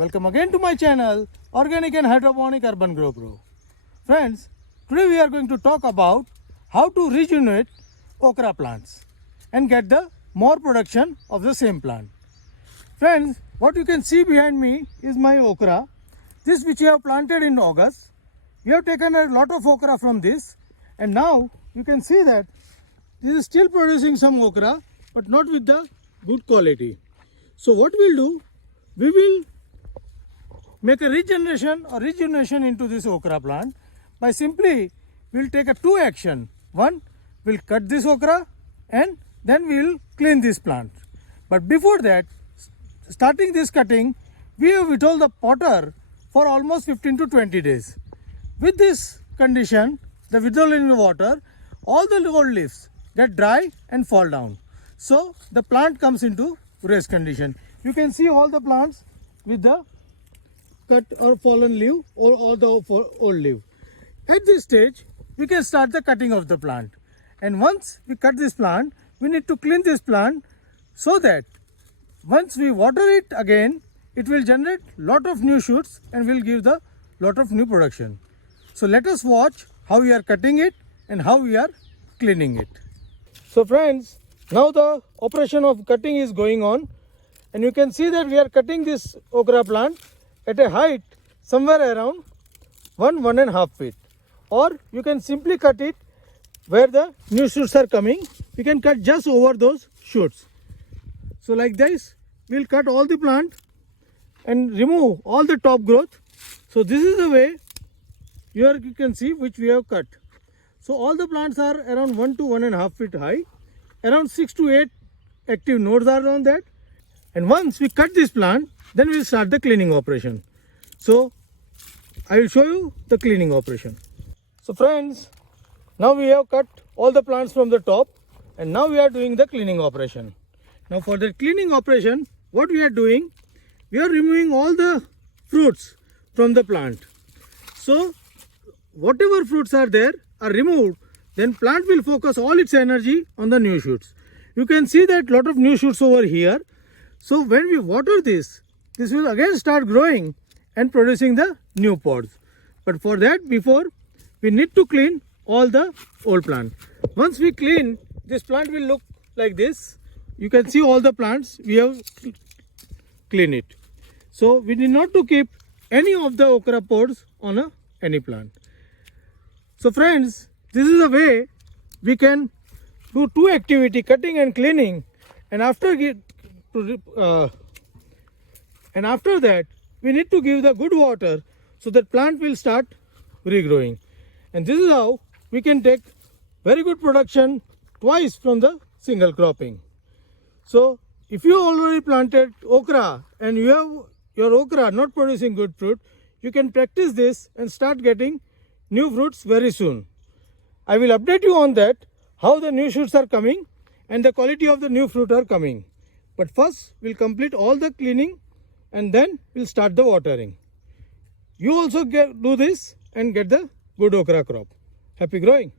Welcome again to my channel, Organic and Hydroponic Urban Grow Pro. Friends, today we are going to talk about how to rejuvenate okra plants and get the more production of the same plant. Friends, what you can see behind me is my okra. This which we have planted in August. We have taken a lot of okra from this, and now you can see that this is still producing some okra, but not with the good quality. So what we'll do, we will make a rejuvenation into this okra plant by simply we'll take a two action. One, we'll cut this okra and then we'll clean this plant. But before that, starting this cutting, we have withhold the potter for almost 15 to 20 days. With this condition, the withdrawal in the water, all the old leaves get dry and fall down. So the plant comes into rest condition. You can see all the plants with the cut or fallen leaf or all the old leaf. At this stage, we can start the cutting of the plant. And once we cut this plant, we need to clean this plant so that once we water it again, it will generate lot of new shoots and will give the lot of new production. So let us watch how we are cutting it and how we are cleaning it. So friends, now the operation of cutting is going on, and you can see that we are cutting this okra plant at a height somewhere around 1.5 feet, or you can simply cut it where the new shoots are coming. We can cut just over those shoots. So like this, we'll cut all the plant and remove all the top growth. So this is the way here you can see which we have cut. So all the plants are around 1 to 1.5 feet high. Around 6 to 8 active nodes are on that. And once we cut this plant, then we'll start the cleaning operation. So I will show you the cleaning operation. So friends, now we have cut all the plants from the top, and now we are doing the cleaning operation. Now for the cleaning operation, what we are doing, we are removing all the fruits from the plant. So whatever fruits are there are removed, then plant will focus all its energy on the new shoots. You can see that lot of new shoots over here. So when we water this will again start growing and producing the new pods. But for that, before we need to clean all the old plant. Once we clean, this plant will look like this. You can see all the plants we have cleaned it. So we need not to keep any of the okra pods on any plant. So friends, this is a way we can do two activity, cutting and cleaning, and after that we need to give the good water so that plant will start regrowing. And this is how we can take very good production twice from the single cropping. So if you already planted okra and you have your okra not producing good fruit, you can practice this and start getting new fruits very soon. I will update you on that, how the new shoots are coming and the quality of the new fruit are coming. But first, we'll complete all the cleaning and then we'll start the watering. You also do this and get the good okra crop. Happy growing!